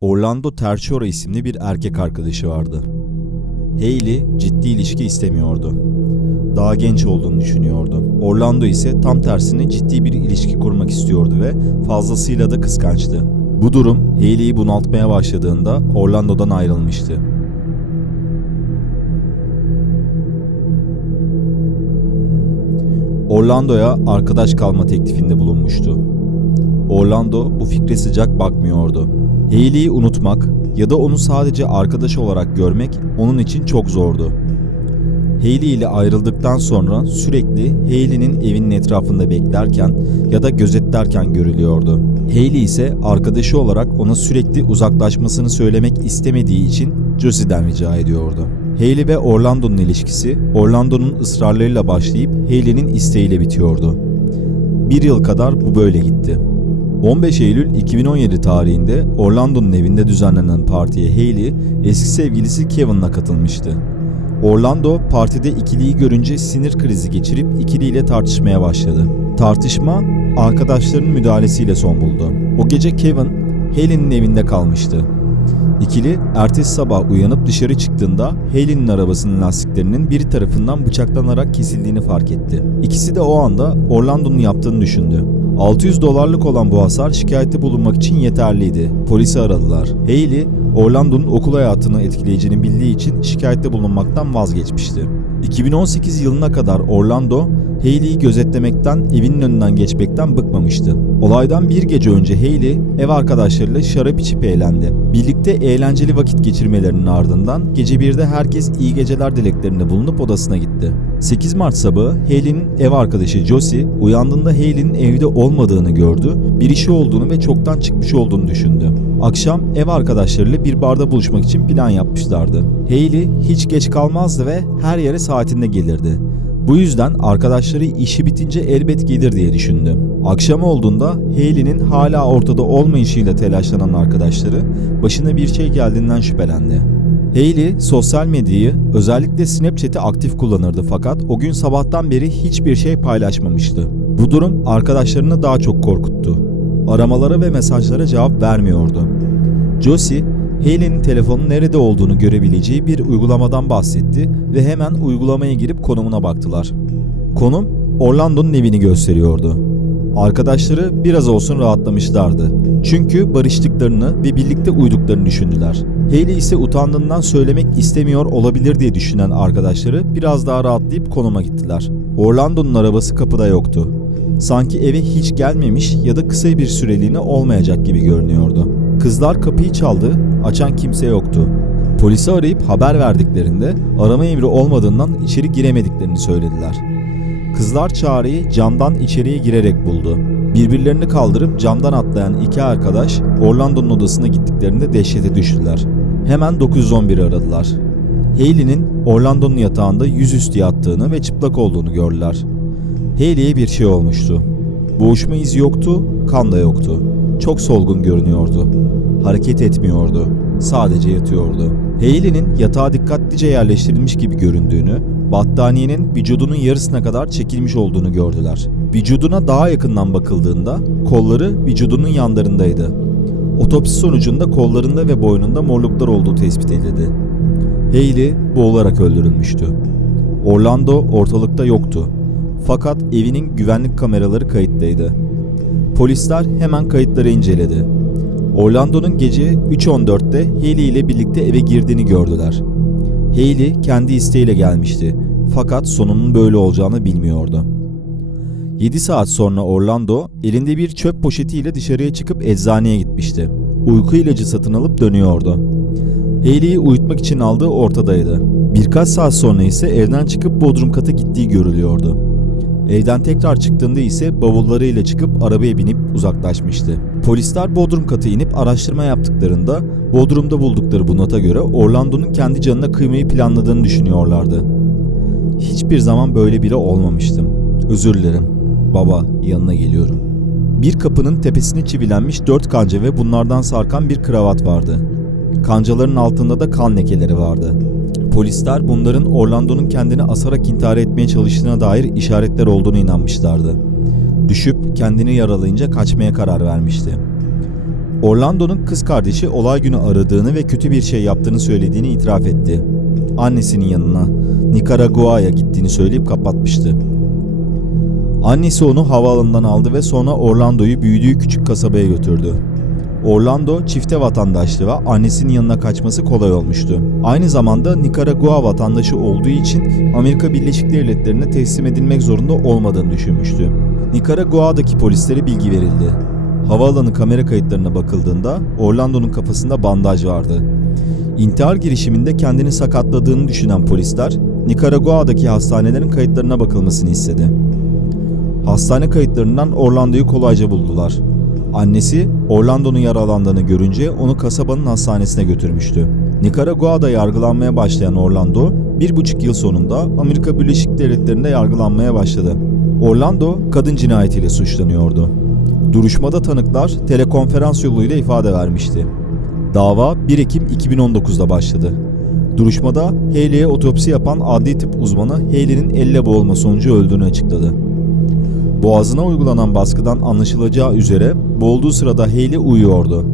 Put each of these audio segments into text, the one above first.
Orlando Terciora isimli bir erkek arkadaşı vardı. Hayley ciddi ilişki istemiyordu. Daha genç olduğunu düşünüyordu. Orlando ise tam tersine ciddi bir ilişki kurmak istiyordu ve fazlasıyla da kıskançtı. Bu durum Hayley'i bunaltmaya başladığında Orlando'dan ayrılmıştı. Orlando'ya arkadaş kalma teklifinde bulunmuştu. Orlando bu fikre sıcak bakmıyordu. Hayley'i unutmak ya da onu sadece arkadaş olarak görmek onun için çok zordu. Hayley ile ayrıldıktan sonra sürekli Hayley'nin evinin etrafında beklerken ya da gözetlerken görülüyordu. Hayley ise arkadaşı olarak ona sürekli uzaklaşmasını söylemek istemediği için Josie'den rica ediyordu. Hayley ve Orlando'nun ilişkisi Orlando'nun ısrarlarıyla başlayıp Hayley'nin isteğiyle bitiyordu. Bir yıl kadar bu böyle gitti. 15 Eylül 2017 tarihinde Orlando'nun evinde düzenlenen partiye Hayley eski sevgilisi Kevin'la katılmıştı. Orlando partide ikiliyi görünce sinir krizi geçirip ikiliyle tartışmaya başladı. Tartışma arkadaşlarının müdahalesiyle son buldu. O gece Kevin Hayley'nin evinde kalmıştı. İkili ertesi sabah uyanıp dışarı çıktığında Hayley'nin arabasının lastiklerinin bir tarafından bıçaklanarak kesildiğini fark etti. İkisi de o anda Orlando'nun yaptığını düşündü. 600 dolarlık olan bu hasar şikayette bulunmak için yeterliydi. Polisi aradılar. Hayley, Orlando'nun okul hayatını etkileyeceğini bildiği için şikayette bulunmaktan vazgeçmişti. 2018 yılına kadar Orlando, Hayley'i gözetlemekten, evinin önünden geçmekten bıkmamıştı. Olaydan bir gece önce Hayley, ev arkadaşlarıyla şarap içip eğlendi. Birlikte eğlenceli vakit geçirmelerinin ardından gece 1'de herkes iyi geceler dileklerinde bulunup odasına gitti. 8 Mart sabahı Hayley'nin ev arkadaşı Josie uyandığında Hayley'nin evde olmadığını gördü, bir işi olduğunu ve çoktan çıkmış olduğunu düşündü. Akşam ev arkadaşlarıyla bir barda buluşmak için plan yapmışlardı. Hayley hiç geç kalmazdı ve her yere saatinde gelirdi. Bu yüzden arkadaşları işi bitince elbet gelir diye düşündü. Akşam olduğunda Hayley'nin hala ortada olmayışıyla telaşlanan arkadaşları başına bir şey geldiğinden şüphelendi. Hayley sosyal medyayı özellikle Snapchat'i aktif kullanırdı fakat o gün sabahtan beri hiçbir şey paylaşmamıştı. Bu durum arkadaşlarını daha çok korkuttu. Aramalara ve mesajlara cevap vermiyordu. Josie, Hayley'nin telefonun nerede olduğunu görebileceği bir uygulamadan bahsetti ve hemen uygulamaya girip konumuna baktılar. Konum Orlando'nun evini gösteriyordu. Arkadaşları biraz olsun rahatlamışlardı. Çünkü barıştıklarını ve birlikte uyuduklarını düşündüler. Hayley ise utandığından söylemek istemiyor olabilir diye düşünen arkadaşları biraz daha rahatlayıp konuma gittiler. Orlando'nun arabası kapıda yoktu. Sanki eve hiç gelmemiş ya da kısa bir süreliğine olmayacak gibi görünüyordu. Kızlar kapıyı çaldı, açan kimse yoktu. Polisi arayıp haber verdiklerinde arama emri olmadığından içeri giremediklerini söylediler. Kızlar çağrıyı camdan içeriye girerek buldu. Birbirlerini kaldırıp camdan atlayan iki arkadaş Orlando'nun odasına gittiklerinde dehşete düştüler. Hemen 911 aradılar. Hayley'nin Orlando'nun yatağında yüzüstü yattığını ve çıplak olduğunu gördüler. Hayley'e bir şey olmuştu. Boğuşma izi yoktu, kan da yoktu. Çok solgun görünüyordu. Hareket etmiyordu. Sadece yatıyordu. Hayley'nin yatağa dikkatlice yerleştirilmiş gibi göründüğünü, battaniyenin vücudunun yarısına kadar çekilmiş olduğunu gördüler. Vücuduna daha yakından bakıldığında kolları vücudunun yanlarındaydı. Otopsi sonucunda kollarında ve boynunda morluklar olduğu tespit edildi. Hayley boğularak öldürülmüştü. Orlando ortalıkta yoktu. Fakat evinin güvenlik kameraları kayıttaydı. Polisler hemen kayıtları inceledi. Orlando'nun gece 3.14'te Hayley ile birlikte eve girdiğini gördüler. Hayley kendi isteğiyle gelmişti fakat sonunun böyle olacağını bilmiyordu. 7 saat sonra Orlando elinde bir çöp poşetiyle dışarıya çıkıp eczaneye gitmişti. Uyku ilacı satın alıp dönüyordu. Hayley'i uyutmak için aldığı ortadaydı. Birkaç saat sonra ise evden çıkıp bodrum kata gittiği görülüyordu. Evden tekrar çıktığında ise bavullarıyla çıkıp arabaya binip uzaklaşmıştı. Polisler Bodrum katı inip araştırma yaptıklarında Bodrum'da buldukları bu nota göre Orlando'nun kendi canına kıymayı planladığını düşünüyorlardı. Hiçbir zaman böyle biri olmamıştım. Özür dilerim. Baba, yanına geliyorum. Bir kapının tepesine çivilenmiş dört kanca ve bunlardan sarkan bir kravat vardı. Kancaların altında da kan lekeleri vardı. Polisler bunların Orlando'nun kendini asarak intihar etmeye çalıştığına dair işaretler olduğunu inanmışlardı. Düşüp kendini yaralayınca kaçmaya karar vermişti. Orlando'nun kız kardeşi olay günü aradığını ve kötü bir şey yaptığını söylediğini itiraf etti. Annesinin yanına Nikaragua'ya gittiğini söyleyip kapatmıştı. Annesi onu havaalanından aldı ve sonra Orlando'yu büyüdüğü küçük kasabaya götürdü. Orlando çifte vatandaşlığı ve annesinin yanına kaçması kolay olmuştu. Aynı zamanda Nikaragua vatandaşı olduğu için Amerika Birleşik Devletleri'ne teslim edilmek zorunda olmadığını düşünmüştü. Nikaragua'daki polislere bilgi verildi. Havaalanı kamera kayıtlarına bakıldığında Orlando'nun kafasında bandaj vardı. İntihar girişiminde kendini sakatladığını düşünen polisler Nikaragua'daki hastanelerin kayıtlarına bakılmasını istedi. Hastane kayıtlarından Orlando'yu kolayca buldular. Annesi Orlando'nun yaralandığını görünce onu kasabanın hastanesine götürmüştü. Nikaragua'da yargılanmaya başlayan Orlando, bir buçuk yıl sonunda Amerika Birleşik Devletleri'nde yargılanmaya başladı. Orlando, kadın cinayetiyle suçlanıyordu. Duruşmada tanıklar telekonferans yoluyla ifade vermişti. Dava 1 Ekim 2019'da başladı. Duruşmada Haley'e otopsi yapan adli tıp uzmanı Haley'nin elle boğulma sonucu öldüğünü açıkladı. Boğazına uygulanan baskıdan anlaşılacağı üzere boğulduğu sırada Haley uyuyordu.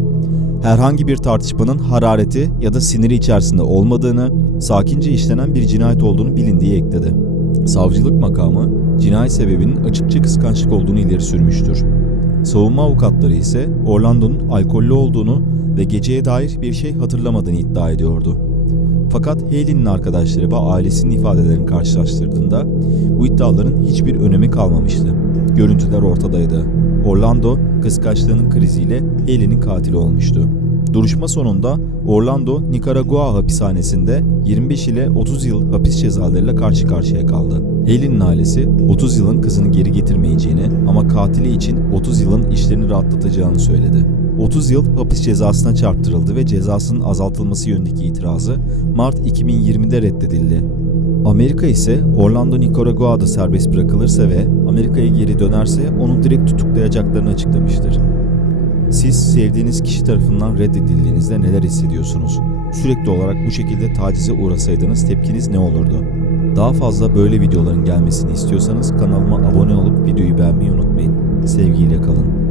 Herhangi bir tartışmanın harareti ya da siniri içerisinde olmadığını, sakince işlenen bir cinayet olduğunu bilindiği ekledi. Savcılık makamı cinayet sebebinin açıkça kıskançlık olduğunu ileri sürmüştür. Savunma avukatları ise Orlando'nun alkollü olduğunu ve geceye dair bir şey hatırlamadığını iddia ediyordu. Fakat Haley'nin arkadaşları ve ailesinin ifadelerini karşılaştırdığında bu iddiaların hiçbir önemi kalmamıştı. Görüntüler ortadaydı. Orlando kıskançlığının kriziyle Haley'nin katili olmuştu. Duruşma sonunda Orlando Nikaragua hapishanesinde 25 ile 30 yıl hapis cezalarıyla karşı karşıya kaldı. Haley'nin ailesi 30 yılın kızını geri getirmeyeceğini ama katili için 30 yılın işlerini rahatlatacağını söyledi. 30 yıl hapis cezasına çarptırıldı ve cezasının azaltılması yönündeki itirazı Mart 2020'de reddedildi. Amerika ise Orlando Nicaragua'da serbest bırakılırsa ve Amerika'ya geri dönerse onu direkt tutuklayacaklarını açıklamıştır. Siz sevdiğiniz kişi tarafından reddedildiğinizde neler hissediyorsunuz? Sürekli olarak bu şekilde tacize uğrasaydınız tepkiniz ne olurdu? Daha fazla böyle videoların gelmesini istiyorsanız kanalıma abone olup videoyu beğenmeyi unutmayın. Sevgiyle kalın.